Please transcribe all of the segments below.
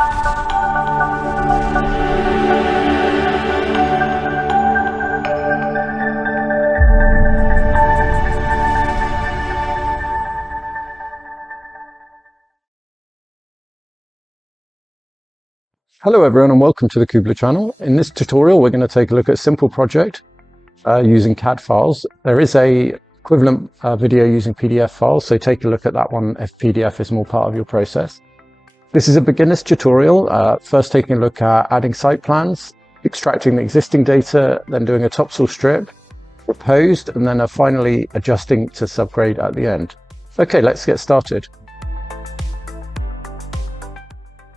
Hello everyone and welcome to the Kubler channel. In this tutorial we're going to take a look at a simple project using CAD files. There is a equivalent video using PDF files, so take a look at that one if PDF is more part of your process. This is a beginner's tutorial, first taking a look at adding site plans, extracting the existing data, then doing a topsoil strip, proposed, and then finally adjusting to subgrade at the end. Okay, let's get started.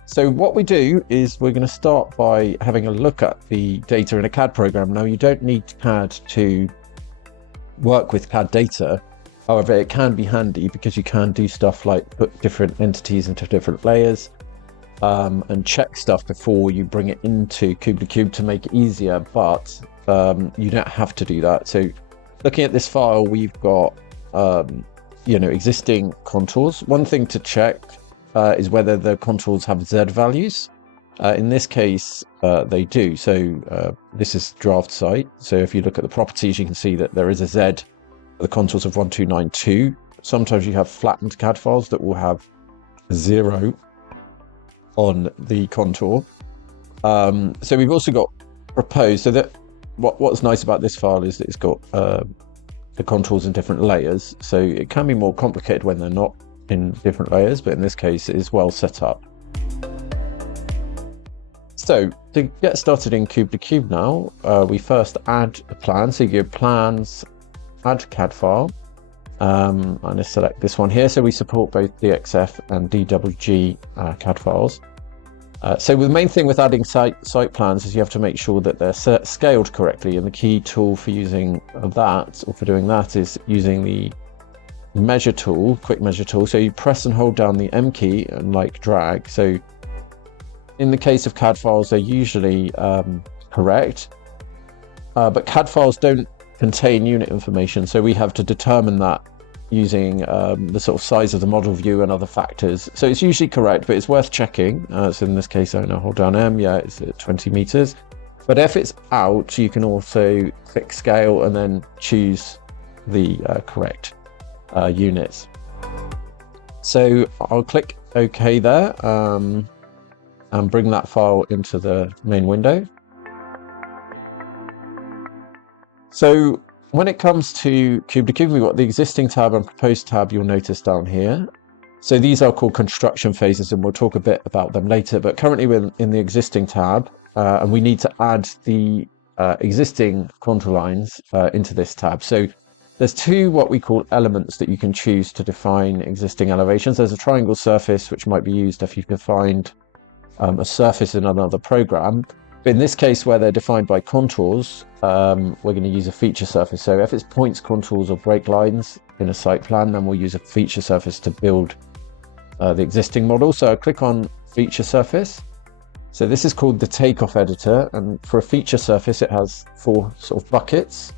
So what we do is we're going to start by having a look at the data in a CAD program. Now you don't need CAD to work with CAD data. However, it can be handy because you can do stuff like put different entities into different layers and check stuff before you bring it into Kubler Cube to make it easier, but you don't have to do that. So looking at this file, we've got existing contours. One thing to check is whether the contours have Z values. In this case, they do. So this is draft site. So if you look at the properties, you can see that there is a Z for the contours of 1292. Sometimes you have flattened CAD files that will have 0 on the contour. So we've also got proposed. So that what's nice about this file is that it's got the contours in different layers. So it can be more complicated when they're not in different layers, but in this case it is well set up. So to get started in Kubler Cube now, we first add a plan. So you go plans, add CAD file, and I select this one here. So we support both DXF and DWG CAD files. So the main thing with adding site plans is you have to make sure that they're scaled correctly, and the key tool for using that, or for doing that, is using the measure tool, quick measure tool. So you press and hold down the M key and drag. So in the case of CAD files, they're usually correct, but CAD files don't contain unit information, so we have to determine that using the sort of size of the model view and other factors. So it's usually correct, but it's worth checking. So in this case, I'm going to hold down M. Yeah, it's at 20 meters. But if it's out, you can also click scale and then choose the correct units. So I'll click OK there and bring that file into the main window. So when it comes to Kubler Cube, we've got the existing tab and proposed tab you'll notice down here. So these are called construction phases, and we'll talk a bit about them later, but currently we're in the existing tab and we need to add the existing contour lines into this tab. So there's two what we call elements that you can choose to define existing elevations. There's a triangle surface, which might be used if you've defined a surface in another program. But in this case, where they're defined by contours, we're going to use a feature surface. So if it's points, contours, or break lines in a site plan, then we'll use a feature surface to build the existing model. So I click on feature surface. So this is called the takeoff editor. And for a feature surface, it has 4 sort of buckets.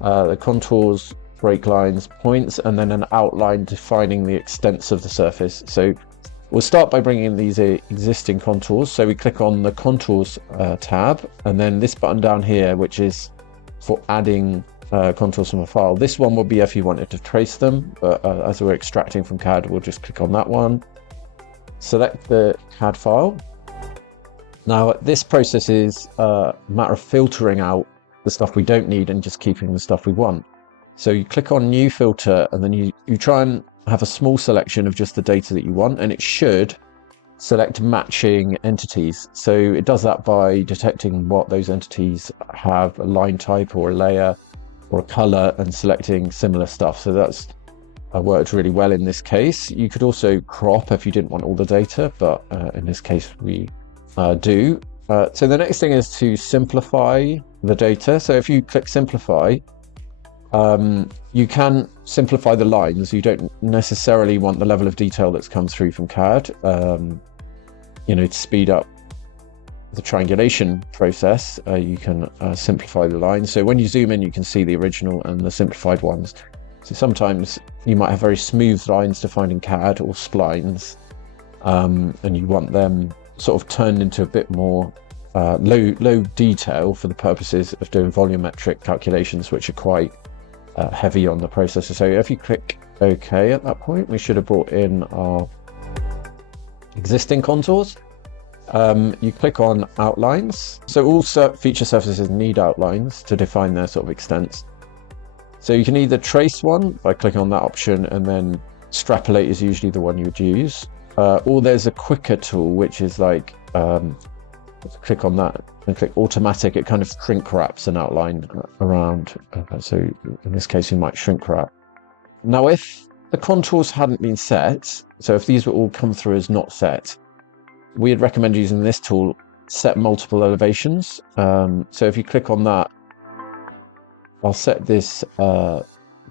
The contours, break lines, points, and then an outline defining the extents of the surface. So we'll start by bringing in these existing contours. So we click on the contours tab, and then this button down here, which is for adding contours from a file. This one will be if you wanted to trace them, but as we're extracting from CAD, we'll just click on that one. Select the CAD file. Now this process is a matter of filtering out the stuff we don't need and just keeping the stuff we want. So you click on new filter, and then you try and have a small selection of just the data that you want, and it should select matching entities. So it does that by detecting what those entities have, a line type or a layer or a color, and selecting similar stuff. So that's worked really well in this case. You could also crop if you didn't want all the data, but in this case we do. So the next thing is to simplify the data. So if you click simplify, you can simplify the lines. You don't necessarily want the level of detail that's come through from CAD, to speed up the triangulation process. You can simplify the lines. So when you zoom in, you can see the original and the simplified ones. So sometimes you might have very smooth lines defined in CAD or splines, and you want them sort of turned into a bit more low detail for the purposes of doing volumetric calculations, which are quite heavy on the processor. So if you click OK at that point, we should have brought in our existing contours. You click on outlines. So all feature surfaces need outlines to define their sort of extents. So you can either trace one by clicking on that option, and then extrapolate is usually the one you would use. Or there's a quicker tool, which is like, click on that and click automatic. It kind of shrink wraps an outline around. So in this case, you might shrink wrap. Now, if the contours hadn't been set, so if these were all come through as not set, we'd recommend using this tool, set multiple elevations. So if you click on that, I'll set this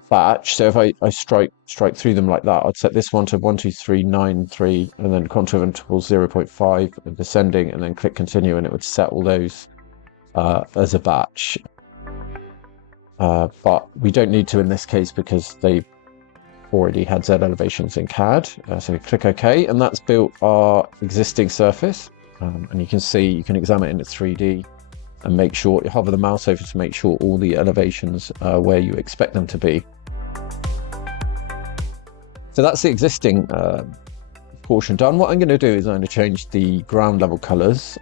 batch. So if I strike through them like that, I'd set this one to 1, 2, 3, 9, 3, and then contour intervals 0.5 and descending, and then click continue, and it would set all those as a batch. But we don't need to in this case because they already had Z elevations in CAD. So click OK, and that's built our existing surface. And you can see, you can examine it in its 3D and make sure, you hover the mouse over to make sure all the elevations are where you expect them to be. So that's the existing portion done. What I'm going to do is I'm going to change the ground level colors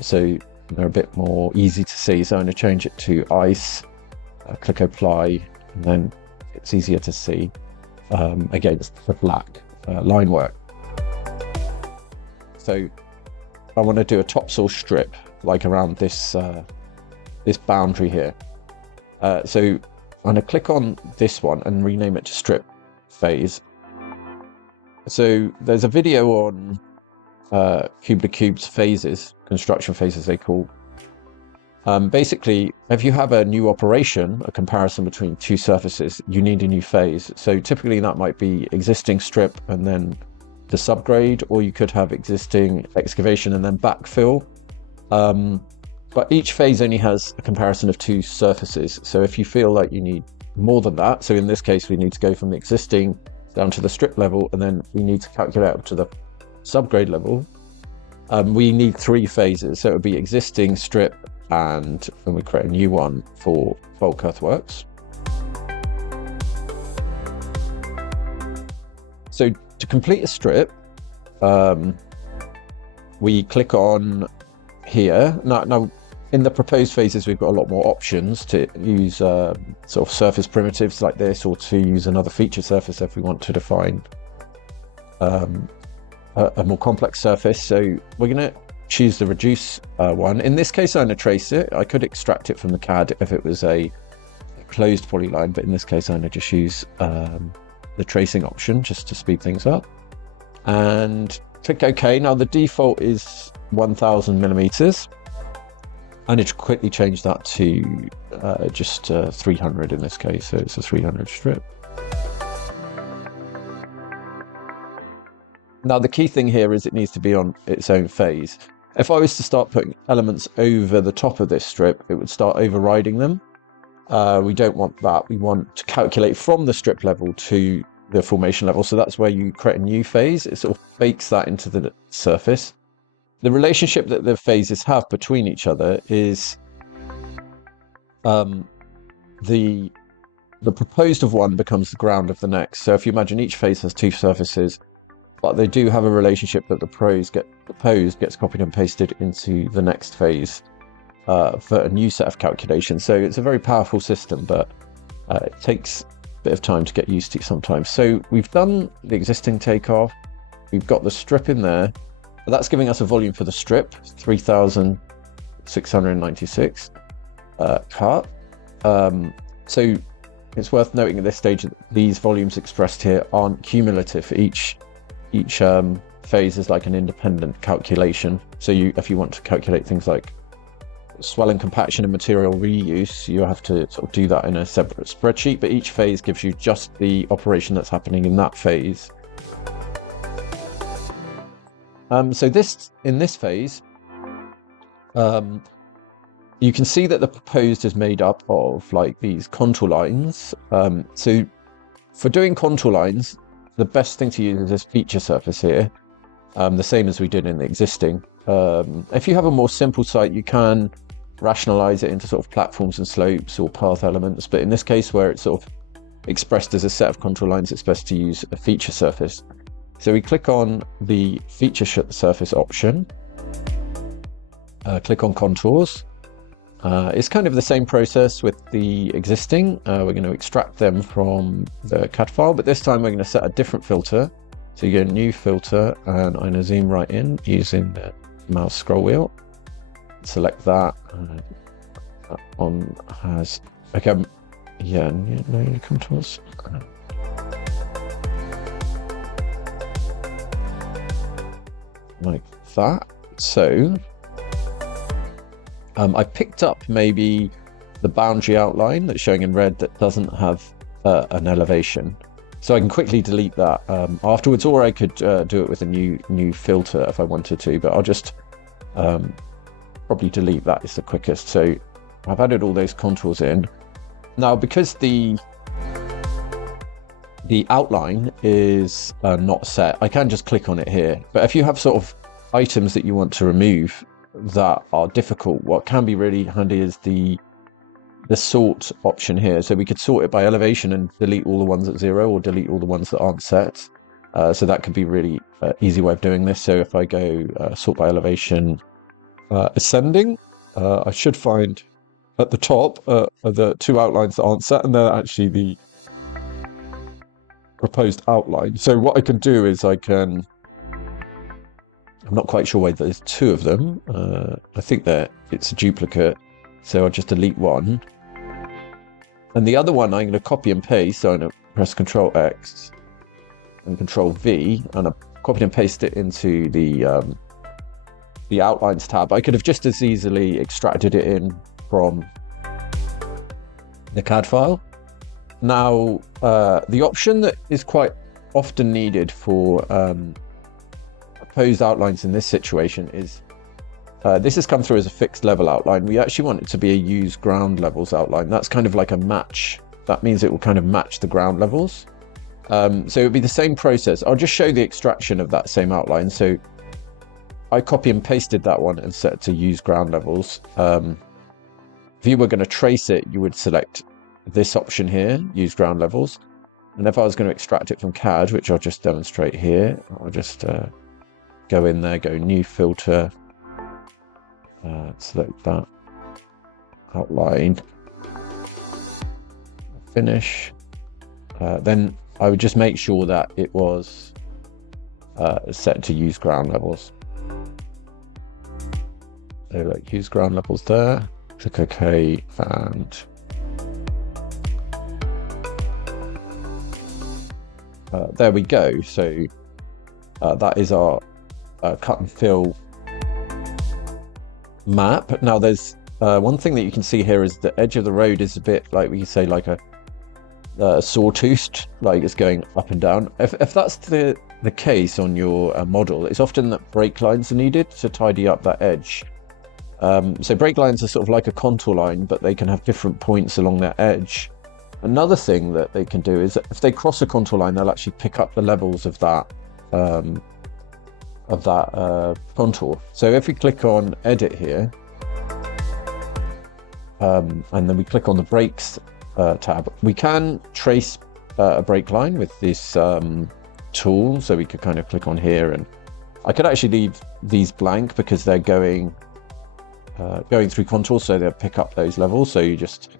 so they're a bit more easy to see. So I'm going to change it to ice, click apply, and then it's easier to see against the black line work. So I want to do a topsoil strip like around this this boundary here. So I'm going to click on this one and rename it to strip phase. So there's a video on Cube2Cube's phases, construction phases they call. Basically, if you have a new operation, a comparison between two surfaces, you need a new phase. So typically that might be existing strip and then the subgrade, or you could have existing excavation and then backfill. But each phase only has a comparison of two surfaces. So if you feel like you need more than that, so in this case, we need to go from the existing down to the strip level, and then we need to calculate up to the subgrade level. We need 3 phases. So it would be existing, strip, and when we create a new one for bulk earthworks. So to complete a strip, we click on here. Now, in the proposed phases, we've got a lot more options to use sort of surface primitives like this, or to use another feature surface if we want to define a more complex surface. So we're going to choose the reduce one. In this case, I'm going to trace it. I could extract it from the CAD if it was a closed polyline, but in this case, I'm going to just use the tracing option just to speed things up. And click OK. Now the default is 1000 millimeters. I need to quickly change that to just 300 in this case, so it's a 300 strip. Now the key thing here is it needs to be on its own phase. If I was to start putting elements over the top of this strip, it would start overriding them. We don't want that. We want to calculate from the strip level to the formation level. So that's where you create a new phase. It sort of bakes that into the surface. The relationship that the phases have between each other is the proposed of one becomes the ground of the next. So if you imagine each phase has 2 surfaces, but they do have a relationship that the proposed gets copied and pasted into the next phase for a new set of calculations. So it's a very powerful system, but it takes a bit of time to get used to sometimes. So we've done the existing takeoff. We've got the strip in there. That's giving us a volume for the strip, 3,696 cut. So it's worth noting at this stage that these volumes expressed here aren't cumulative. Each phase is like an independent calculation. So if you want to calculate things like swelling, compaction, and material reuse, you have to sort of do that in a separate spreadsheet. But each phase gives you just the operation that's happening in that phase. So in this phase, you can see that the proposed is made up of like these contour lines. So for doing contour lines, the best thing to use is this feature surface here, the same as we did in the existing. If you have a more simple site, you can rationalize it into sort of platforms and slopes or path elements. But in this case, where it's sort of expressed as a set of contour lines, it's best to use a feature surface. So we click on the feature surface option, click on contours. It's kind of the same process with the existing. We're going to extract them from the CAD file, but this time we're going to set a different filter. So you go new filter, and I'm going to zoom right in using the mouse scroll wheel. Select that. That one has, okay, yeah, no contours. Like that. So I picked up maybe the boundary outline that's showing in red that doesn't have an elevation. So I can quickly delete that afterwards, or I could do it with a new filter if I wanted to, but I'll just probably delete that is the quickest. So I've added all those contours in. Now, because the outline is not set, I can just click on it here. But if you have sort of items that you want to remove that are difficult, what can be really handy is the sort option here. So we could sort it by elevation and delete all the ones at 0, or delete all the ones that aren't set. So that could be really easy way of doing this. So if I go sort by elevation ascending, I should find at the top are the 2 outlines that aren't set, and they're actually the proposed outline. So what I can do is I'm not quite sure why there's 2 of them. I think that it's a duplicate, so I'll just delete one. And the other one I'm going to copy and paste, so I'm going to press Ctrl X and Ctrl V, and I copy and paste it into the Outlines tab. I could have just as easily extracted it in from the CAD file. Now, the option that is quite often needed for proposed outlines in this situation is, this has come through as a fixed level outline. We actually want it to be a use ground levels outline. That's kind of like a match. That means it will kind of match the ground levels. So it would be the same process. I'll just show the extraction of that same outline. So I copy and pasted that one and set it to use ground levels. If you were going to trace it, you would select this option here, use ground levels. And if I was going to extract it from CAD, which I'll just demonstrate here, I'll just go in there, go new filter, select that outline, finish. Then I would just make sure that it was set to use ground levels. So like use ground levels there, click OK, and there we go. So that is our cut and fill map. Now there's one thing that you can see here is the edge of the road is a bit like, we can say, like a sawtoothed, like it's going up and down. If that's the case on your model, it's often that break lines are needed to tidy up that edge. So break lines are sort of like a contour line, but they can have different points along their edge. Another thing that they can do is that if they cross a contour line, they'll actually pick up the levels of that contour. So if we click on edit here, and then we click on the breaks tab, we can trace a break line with this tool. So we could kind of click on here, and I could actually leave these blank because they're going through contours, so they'll pick up those levels. So you just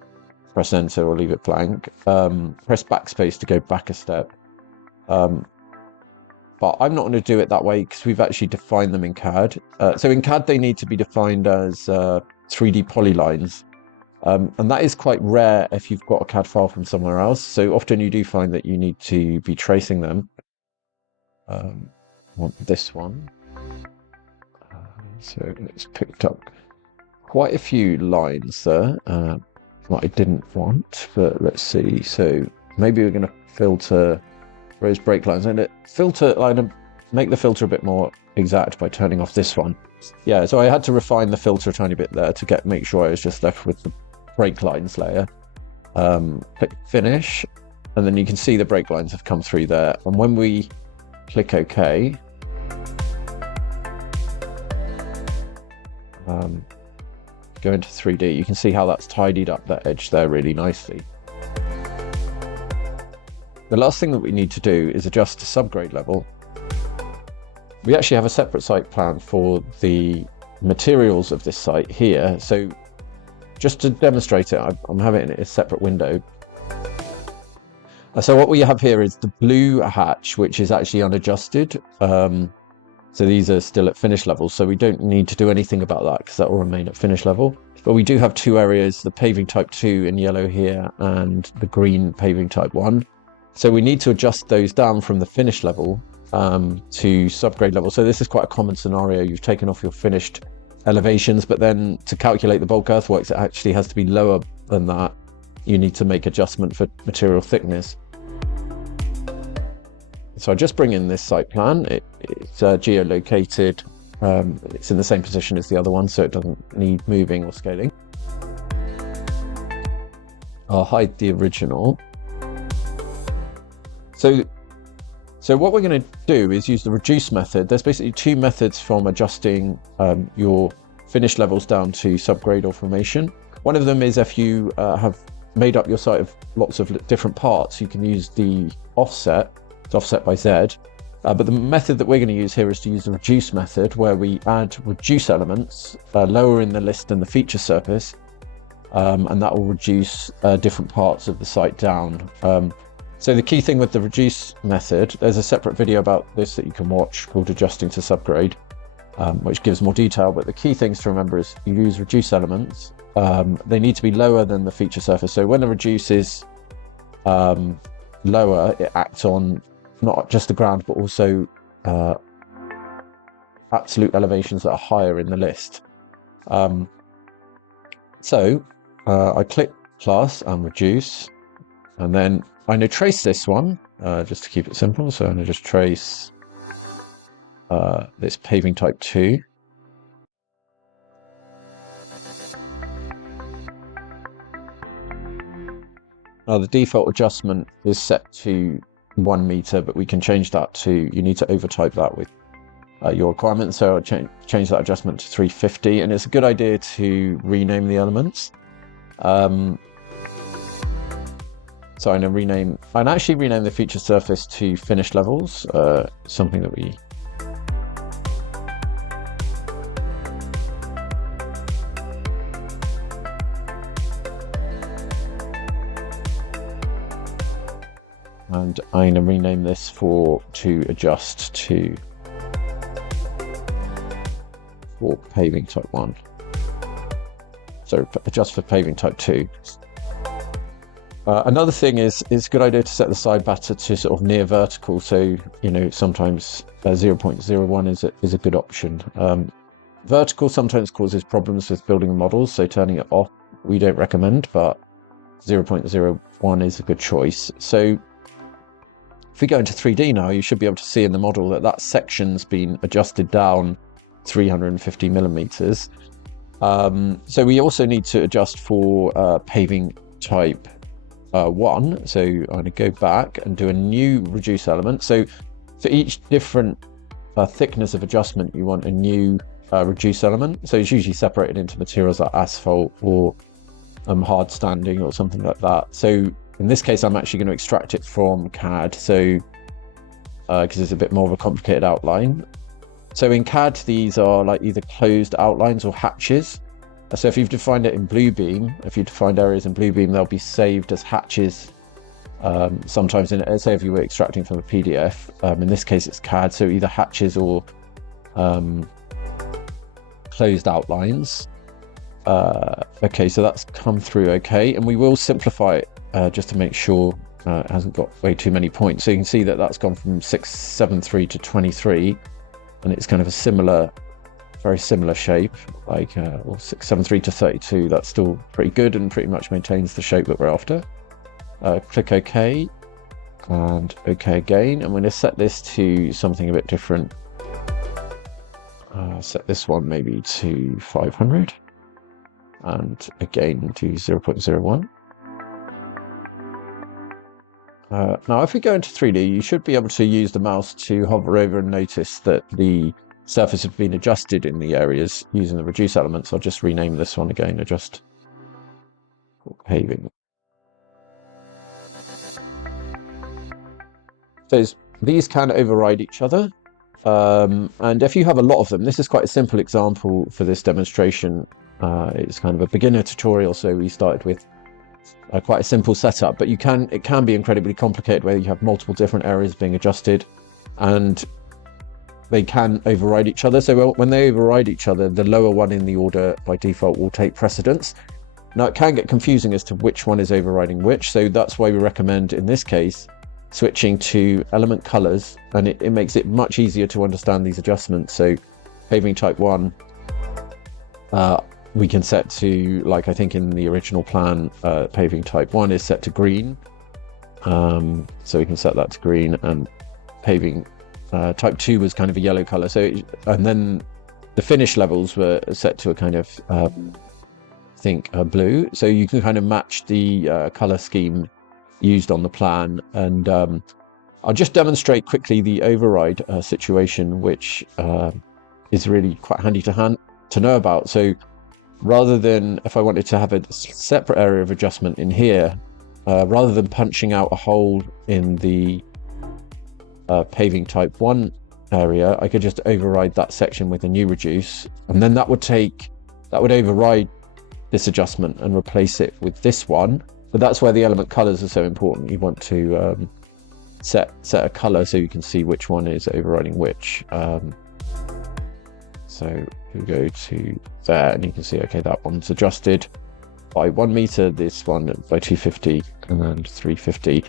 press enter or leave it blank. Press backspace to go back a step. But I'm not going to do it that way because we've actually defined them in CAD. So in CAD, they need to be defined as 3D polylines. And that is quite rare if you've got a CAD file from somewhere else. So often you do find that you need to be tracing them. I want this one. So it's picked up quite a few lines there. What I didn't want, but let's see. So maybe we're going to filter those break lines, and make the filter a bit more exact by turning off this one. Yeah, so I had to refine the filter a tiny bit there to make sure I was just left with the break lines layer. Click finish, and then you can see the break lines have come through there. And when we click OK, go into 3D, you can see how that's tidied up that edge there really nicely. The last thing that we need to do is adjust the subgrade level. We actually have a separate site plan for the materials of this site here. So just to demonstrate it, I'm having it in a separate window. So what we have here is the blue hatch, which is actually unadjusted. So these are still at finish level, so we don't need to do anything about that because that will remain at finish level. But we do have two areas, the paving type 2 in yellow here and the green paving type 1. So we need to adjust those down from the finish level to subgrade level. So this is quite a common scenario. You've taken off your finished elevations, but then to calculate the bulk earthworks, it actually has to be lower than that. You need to make adjustment for material thickness. So I just bring in this site plan. It's geolocated. It's in the same position as the other one, so it doesn't need moving or scaling. I'll hide the original. So what we're going to do is use the reduce method. There's basically two methods from adjusting your finish levels down to subgrade or formation. One of them is if you have made up your site of lots of different parts, you can use the offset. It's offset by Z. But the method that we're going to use here is to use the reduce method, where we add reduce elements lower in the list than the feature surface, and that will reduce different parts of the site down. So the key thing with the reduce method, there's a separate video about this that you can watch called Adjusting to Subgrade, which gives more detail. But the key things to remember is you use reduce elements. They need to be lower than the feature surface. So when the reduce is lower, it acts on not just the ground, but also absolute elevations that are higher in the list. So I click class and reduce, and then I'm going to trace this one just to keep it simple. So I'm going to just trace this paving type 2. Now the default adjustment is set to 1 meter, but we can change that to, you need to overtype that with your requirements. So I'll change that adjustment to 350, and it's a good idea to rename the elements. So I'm going to actually rename the feature surface to finish levels, something that we and I'm going to rename this to adjust to for paving type 1. So adjust for paving type 2. Another thing is it's a good idea to set the side batter to sort of near vertical. So, you know, sometimes 0.01 is a good option. Vertical sometimes causes problems with building models, so turning it off we don't recommend, but 0.01 is a good choice. So if we go into 3D now, you should be able to see in the model that that section's been adjusted down 350 millimeters. So we also need to adjust for paving type 1. So I'm going to go back and do a new reduce element. So for each different thickness of adjustment, you want a new reduce element. So it's usually separated into materials like asphalt or hard standing or something like that. So in this case, I'm actually going to extract it from CAD. So because it's a bit more of a complicated outline. So in CAD, these are like either closed outlines or hatches. So if you've defined it in Bluebeam, if you defined areas in Bluebeam, they'll be saved as hatches. Sometimes, say if you were extracting from a PDF, in this case it's CAD, so either hatches or closed outlines. Okay, so that's come through okay, and we will simplify it just to make sure it hasn't got way too many points. So you can see that that's gone from 673 to 23, and it's kind of a very similar shape, like 673 to 32. That's still pretty good and pretty much maintains the shape that we're after. Click OK, and OK again. I'm going to set this to something a bit different. Set this one maybe to 500, and again to 0.01. Now if we go into 3D, you should be able to use the mouse to hover over and notice that the surface have been adjusted in the areas using the reduce elements. I'll just rename this one again, adjust paving. So these can override each other. And if you have a lot of them, this is quite a simple example for this demonstration. It's kind of a beginner tutorial, so we started with quite a simple setup, but it can be incredibly complicated where you have multiple different areas being adjusted and they can override each other. So when they override each other, the lower one in the order by default will take precedence. Now it can get confusing as to which one is overriding which, so that's why we recommend in this case switching to element colors, and it makes it much easier to understand these adjustments. So paving type 1 we can set to, like I think in the original plan, paving type 1 is set to green, so we can set that to green, and paving type 2 was kind of a yellow color. So and then the finish levels were set to a kind of blue, so you can kind of match the color scheme used on the plan. And I'll just demonstrate quickly the override situation, which is really quite handy to know about. So rather than, if I wanted to have a separate area of adjustment in here, rather than punching out a hole in the paving type 1 area, I could just override that section with a new reduce, and then that would override this adjustment and replace it with this one. But that's where the element colors are so important. You want to set a color so you can see which one is overriding which. So we go to there and you can see, okay, that one's adjusted by 1 meter, this one by 250 and 350.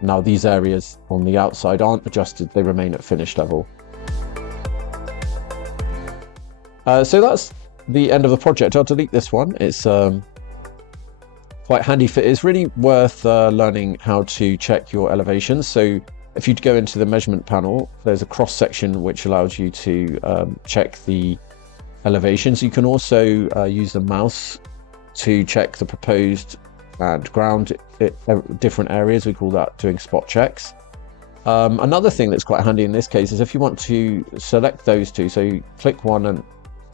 Now these areas on the outside aren't adjusted, they remain at finish level. So that's the end of the project. I'll delete this one. It's quite handy it's really worth learning how to check your elevations. So if you go into the measurement panel, there's a cross section which allows you to check the elevations. You can also use the mouse to check the proposed and ground different areas. We call that doing spot checks. Another thing that's quite handy in this case is if you want to select those two, so you click one and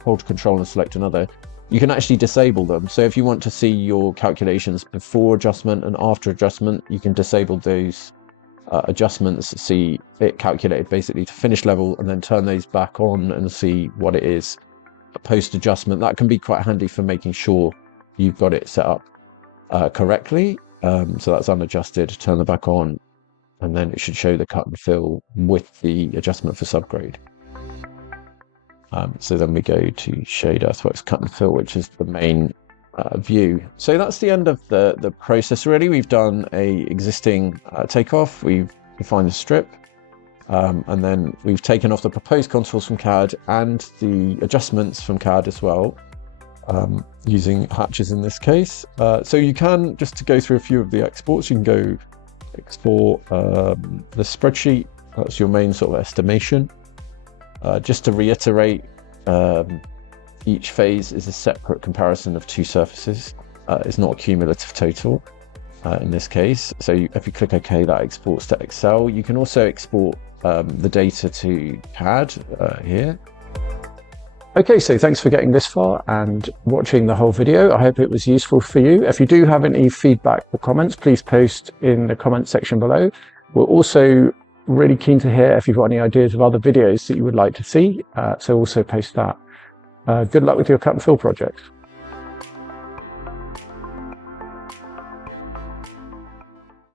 hold Control and select another, you can actually disable them. So if you want to see your calculations before adjustment and after adjustment, you can disable those adjustments, see it calculated basically to finish level, and then turn those back on and see what it is post adjustment. That can be quite handy for making sure you've got it set up correctly. So that's unadjusted, turn them back on, and then it should show the cut and fill with the adjustment for subgrade. So then we go to Shade Earthworks Cut and Fill, which is the main view. So that's the end of the process really. We've done a existing takeoff, we've defined the strip, and then we've taken off the proposed contours from CAD and the adjustments from CAD as well, using hatches in this case. So you can, just to go through a few of the exports, you can go export the spreadsheet. That's your main sort of estimation. Just to reiterate, each phase is a separate comparison of two surfaces. It's not a cumulative total in this case. So if you click OK, that exports to Excel. You can also export the data to CAD here. Okay, so thanks for getting this far and watching the whole video. I hope it was useful for you. If you do have any feedback or comments, please post in the comment section below. We're also really keen to hear if you've got any ideas of other videos that you would like to see, so also post that. Good luck with your cut and fill project.